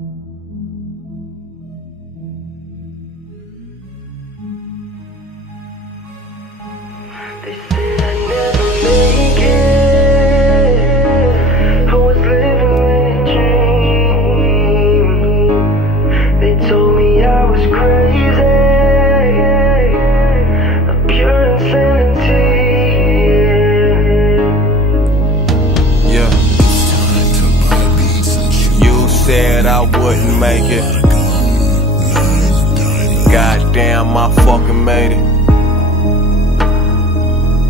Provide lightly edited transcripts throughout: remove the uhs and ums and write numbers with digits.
They said I'd never make it. I was living in a dream. They told me I was crazy, of pure insanity. Yeah. You said I wouldn't make it. Goddamn, I fucking made it.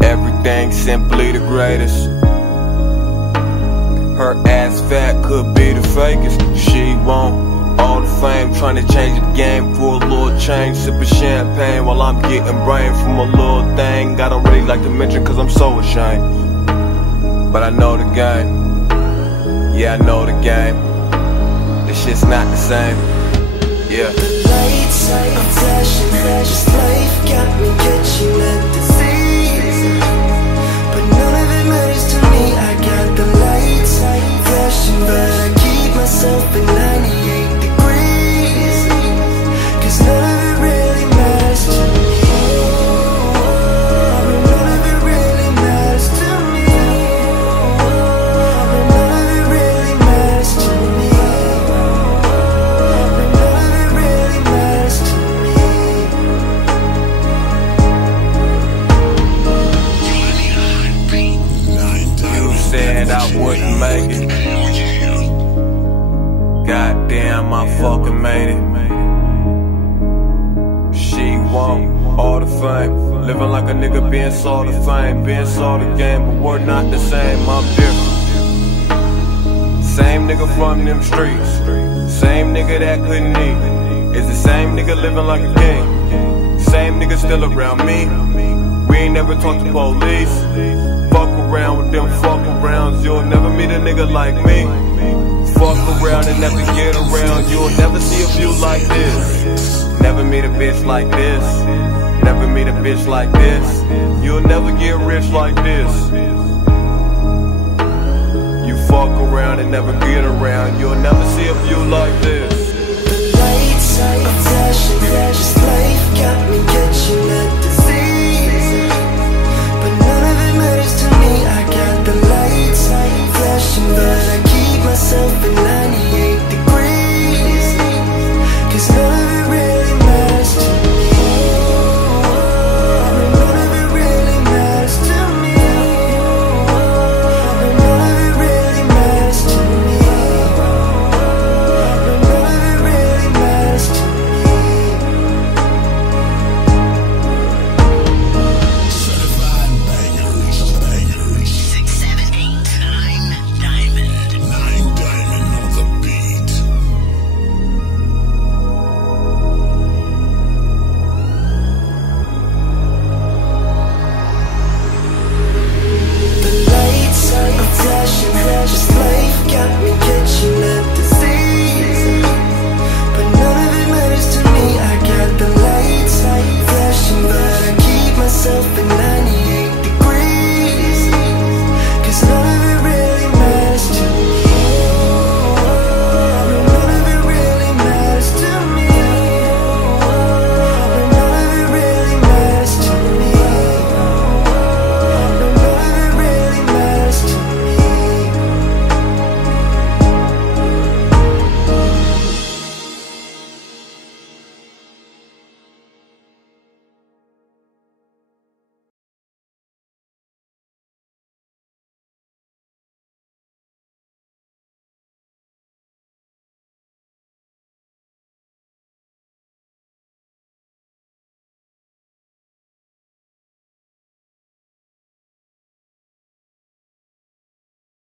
Everything simply the greatest. Her ass fat could be the fakest. She want all the fame, trying to change the game for a little change. Sipping champagne while I'm getting brain from a little thing I don't really like to mention cause I'm so ashamed. But I know the game. Yeah, I know the game. This shit's not the same. Yeah. The lights are flashing, just life got me catching at disease. But none of it matters to me. I got the lights flashing, but I keep myself at 98 degrees. Cause none of it really matters to me. None of it really matters to me. None of it really matters to me. Said I wouldn't make it. Goddamn, I fucking made it. She want all the fame, living like a nigga being sold the fame, being sold the game, but we're not the same. I'm different. Same nigga from them streets, same nigga that couldn't eat. Is the same nigga living like a king. Same nigga still around me. We ain't never talked to police. Fuck around with them fuck arounds. You'll never meet a nigga like me. Fuck around and never get around. You'll never see a view like this. Never meet a bitch like this. Never meet a bitch like this. You'll never get rich like this. You fuck around and never get around. You'll never see a view